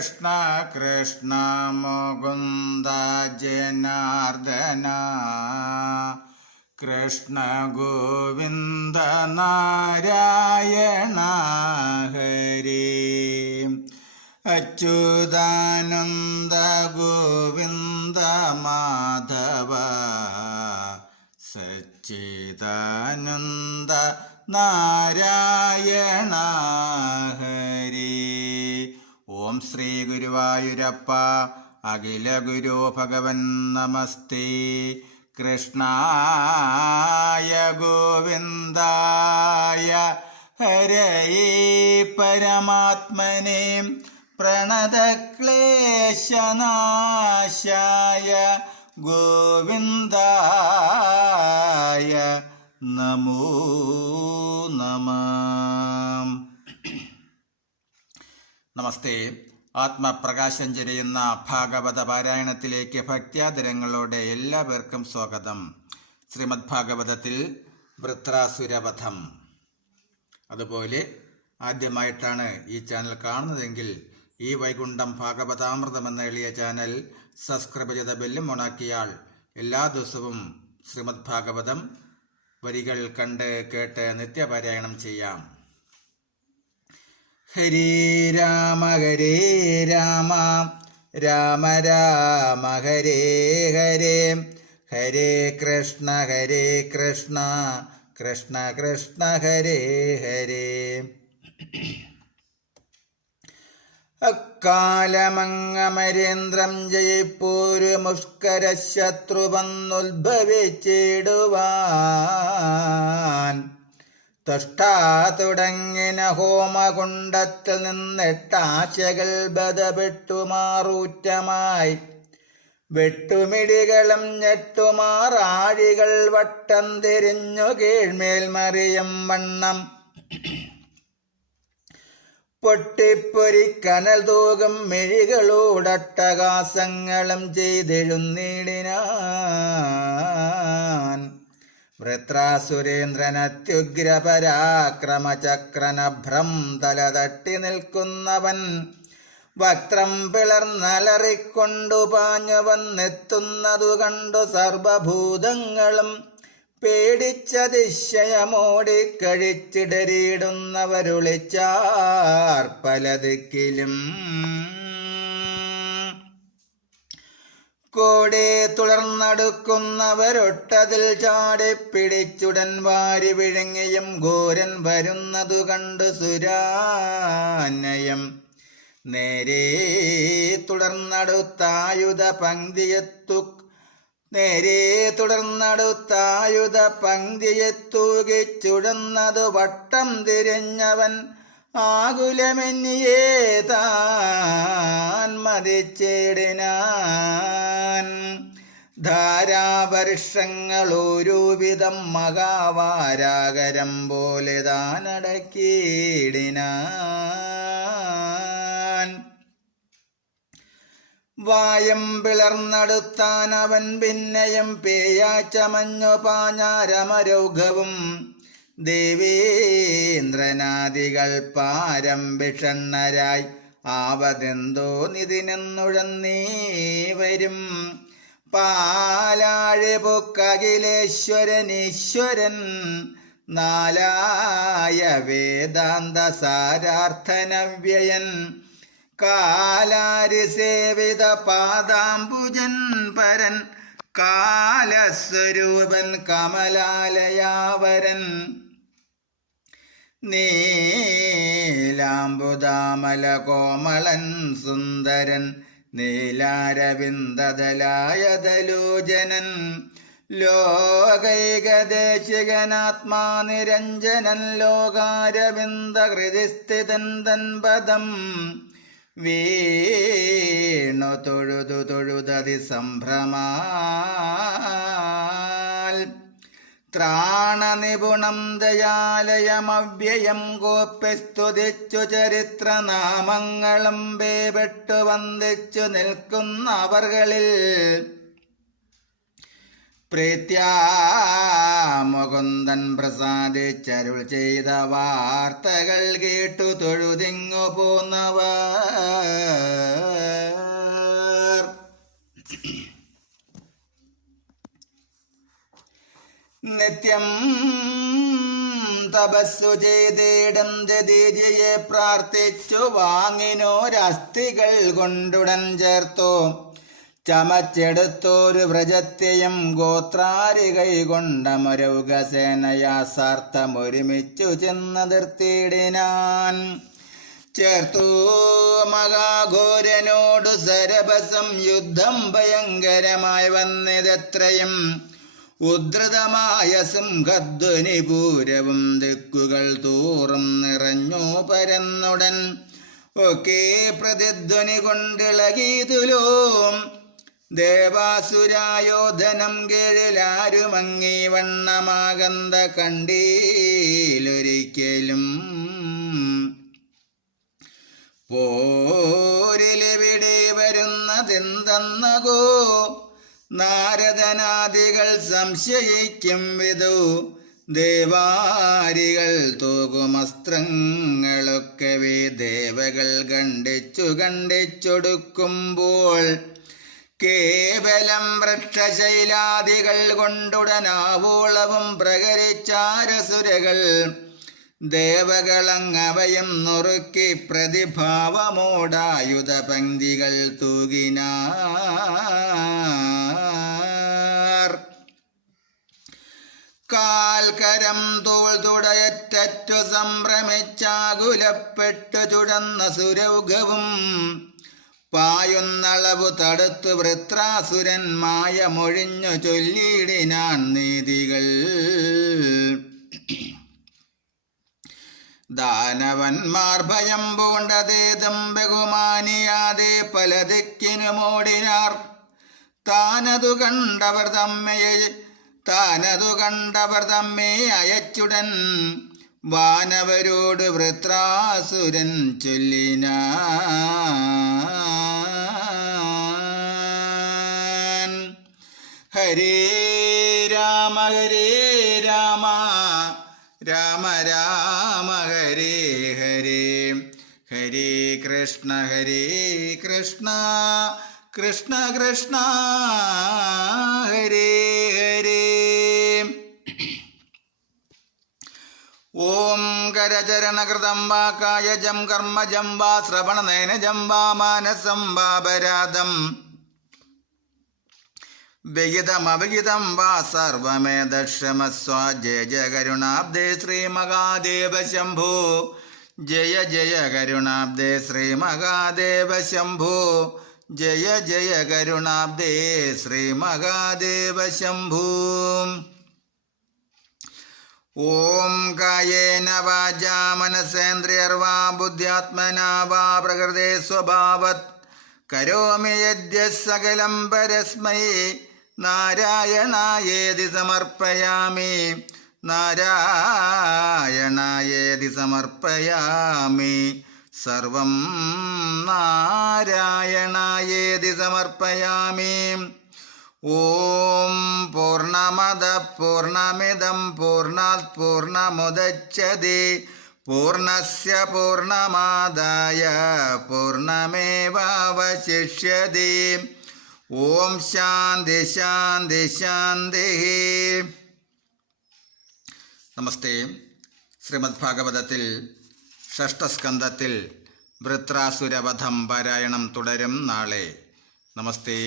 കൃഷ്ണ കൃഷ്ണ മുകുന്ദ ജനാർദ്ദന കൃഷ്ണ ഗോവിന്ദ നാരായണ ഹരി അച്യുതാനന്ദ ഗോവിന്ദ മാധവ സച്ചിദാനന്ദ നാരായണ ഹരി. ഓം ശ്രീ ഗുരുവായൂരപ്പ അഖില ഗുരു ഭഗവൻ നമസ്തേ. കൃഷ്ണായ ഗോവിന്ദായ ഹരയേ പരമാത്മനേ പ്രണതക്ലേശനാശായ ഗോവിന്ദായ നമോ നമഃ. നമസ്തേ. ആത്മപ്രകാശം ചൊരിയുന്ന ഭാഗവത പാരായണത്തിലേക്ക് ഭക്ത്യാദരങ്ങളോടെ എല്ലാവർക്കും സ്വാഗതം. ശ്രീമദ് ഭാഗവതത്തിൽ വൃത്രാസുരവധം. അതുപോലെ ആദ്യമായിട്ടാണ് ഈ ചാനൽ കാണുന്നതെങ്കിൽ ഈ വൈകുണ്ഠം ഭാഗവതാമൃതം എന്ന എളിയ ചാനൽ സബ്സ്ക്രൈബ് ചെയ്ത ബെല്ലും ഓണാക്കിയാൽ എല്ലാ ദിവസവും ശ്രീമദ് ഭാഗവതം വരികൾ കണ്ട് കേട്ട് നിത്യപാരായണം ചെയ്യാം. ഹരേ രാമ രാമ രാമ ഹരേ ഹരേ ഹരേ കൃഷ്ണ കൃഷ്ണ കൃഷ്ണ ഹരേ ഹരേ. അക്കാലമങ്ങമരേന്ദ്രം ജയിപ്പോരു മുഷ്കര ശത്രു വന്നുദ്ഭവിച്ചിടുവാൻ തൊഷ്ടാ തുടങ്ങിന ഹോമകുണ്ടത്തിൽ നിന്നെട്ടാശകൾ ബധപ്പെട്ടുമാറൂറ്റമായി വെട്ടുമിടികളും ഞെട്ടുമാറാഴികൾ വട്ടം തിരിഞ്ഞു കീഴ്മേൽ മറിയും വണ്ണം പൊട്ടിപ്പൊരി കനൽ തൂകും മെഴികളോടട്ടകാസങ്ങളും ചെയ്തെഴുന്നീടിനാൻ. വൃത്രാസുരേന്ദ്രൻ അത്യുഗ്രപരാക്രമചക്രനഭ്രം തല തട്ടി നിൽക്കുന്നവൻ വക്രം പിളർന്നലറിക്കൊണ്ടു പാഞ്ഞു വന്നെത്തുന്നതു കണ്ടു സർവഭൂതങ്ങളും പേടിച്ചതിശയമോടി കഴിച്ചിടറിയിടുന്നവരുളിച്ചാർ പലദിക്കിലും. കോടെ തുളർന്നടുക്കുന്നവരൊട്ടതിൽ ചാടിപ്പിടിച്ചുടൻ വാരി വിഴുങ്ങിയും ഘോരൻ വരുന്നതു കണ്ടു സുരാനയം നേരെ തുടർന്നടുത്തായുധ പങ്ക്തിയെത്തൂകിച്ചുടന്നതു വട്ടം തിരിഞ്ഞവൻ ആകുലമെന്നിയേ താൻ മതിച്ചിടിനാൻ. ധാരാവർഷങ്ങളോരൂവിധം മഹാവാരാകരം പോലെ താനടക്കിയിടിനാൻ. വായം പിളർന്നടുത്താൻ അവൻ പിന്നെയും പേയാച്ചമഞ്ഞു പാഞ്ഞാരമരൗഘവും ദേവേന്ദ്രനാദികൾ പാരംഭിഷണ്ണരായി ആവതെന്തോ നിതിനെന്നുഴന്നീ വരും. പാലാഴിപുക്കഖിലേശ്വരനീശ്വരൻ നാലായ വേദാന്ത സാരാർത്ഥനവ്യയൻ കാലാരിസേവിത പാദാംബുജൻ പരൻ കാലസ്വരൂപൻ കമലാലയാവരൻ നീലാംബുദാമല കോമളൻ സുന്ദരൻ നീലാരവിന്ദദലായതലോചനൻ ലോകൈകദേശികനാത്മാനിരഞ്ജനൻ ലോകാരവിന്ദ ഹൃദിസ്ഥിതൻ തൻ പദം വീണു തൊഴുതതി സംഭ്രമാൽ. ത്രാണനിപുണം ദയാലയമവ്യയം ഗോപ്യസ്തുതിച്ചു ചരിത്രനാമങ്ങളും പേപെട്ടു വന്ദിച്ചു നിൽക്കുന്നവർകളിൽ പ്രീത്യാ മുകുന്ദൻ പ്രസാദിച്ചരുൾ ചെയ്ത വാർത്തകൾ കേട്ടു തൊഴുതിങ്ങു പോന്നവർ നിത്യം തപസ്സു ചെയ്തിടം ദദീജിയെ പ്രാർത്ഥിച്ചു വാങ്ങിനോരസ്ഥികൾ കൊണ്ടുടൻ ചേർത്തു ചമച്ചെടുത്തോരു വ്രജത്തെയും ഗോത്രാരികൈ കൊണ്ടമരൗകസേനയാസാർത്ഥമൊരുമിച്ചു ചെന്നതിർത്തിയിടിനാൻ ചേർത്തു മഹാഘോരനോടു സരഭസം യുദ്ധം ഭയങ്കരമായി വന്നിതെത്രയും ഉദ്ധൃതമായ സിംഹധ്വനി പൂരവും ദിക്കുകൾ തോറും നിറഞ്ഞു പരന്നുടൻ ഒക്കെ പ്രതിധ്വനി കൊണ്ടിളകീതുലോ ദേവാസുരായോധനം കേഴിലാരുമങ്ങീ വണ്ണമാകന്ത കണ്ടീലൊരിക്കലും പോരിലെവിടെ വരുന്നതെന്തെന്നകോ നാരദനാദികൾ സംശയിക്കും വിധു ദേവാരികൾ തൂകുമസ്ത്രങ്ങളൊക്കവേ ദേവകൾ കണ്ടിച്ചൊടുക്കുമ്പോൾ കേവലം വൃക്ഷശൈലാദികൾ കൊണ്ടുടനാവോളവും പ്രകരിച്ചാരസുരകൾ ദേവകളങ്ങവയും നുറുക്കി പ്രതിഭാവമോടായുധ പങ്ക്തികൾ തൂകിനാർ കാൽക്കരം തോൾ തുടയറ്റു സംഭ്രമിച്ചാകുലപ്പെട്ടു ചുടന്ന സുരൗഘവും പായുന്നളവു തടുത്തു വൃത്രാസുരൻ മായമൊഴിഞ്ഞു ചൊല്ലിയിടിനാൻ നീതികൾ ദാനവന്മാർ ഭയം പൂണ്ടതേതം ബഹുമാനിയാതെ പല ദിക്കിനുമോടിനാർ താനതു കണ്ടവർ തമ്മെ അയച്ചുടൻ വാനവരോട് വൃത്രാസുരൻ ചൊല്ലിനാൻ ഹരേ രാമ രാമ രാമ ഹരേ ഹരേ ഹരേ കൃഷ്ണ കൃഷ്ണ കൃഷ്ണ ഹരേ ഹരേ ഓം കരചരണകൃതം വാ കായജം കർമ്മജം വാ ശ്രവണനയനജം വാ മാനസം വാപരാധം വിഹിതമവിഹിതം വാ സർവമേധക്ഷമസ്വ ജയ ജയ കരുണാബ്ദേ ശ്രീമഹാദേവ ശംഭോ ജയ ജയ കരുണാബ്ദേ ശ്രീമഹാദേവ ശംഭോ ജയ ജയ കരുണാബ്ദേ ശ്രീമഹാദേവ ശംഭോ ഓം കായേന വാചാ മനസേന്ദ്രിയർവാ ബുദ്ധ്യാത്മനാ വാ പ്രകൃതേ സ്വഭാവത് കരോമി യദ്യ സകലം പരസ്മൈ നാരായണായേതി സമർപ്പയാമി നാരായണായേതി സമർപ്പയാമി സർവം നാരായണായേതി സമർപ്പയാമി ഓം പൂർണ്ണമദ പൂർണ്ണമിദം പൂർണ്ണാത് പൂർണ്ണമുദച്യത്തെ പൂർണ്ണസ്യ പൂർണ്ണമാദായ പൂർണ്ണമേവാവശിഷ്യത്തെ ഓം ശാന്തി ശാന്തി ശാന്തി. നമസ്തേ. ശ്രീമദ് ഭാഗവതത്തിൽ ഷഷ്ഠസ്കന്ധത്തിൽ വൃത്രാസുരവധം പാരായണം തുടരും നാളെ. നമസ്തേ.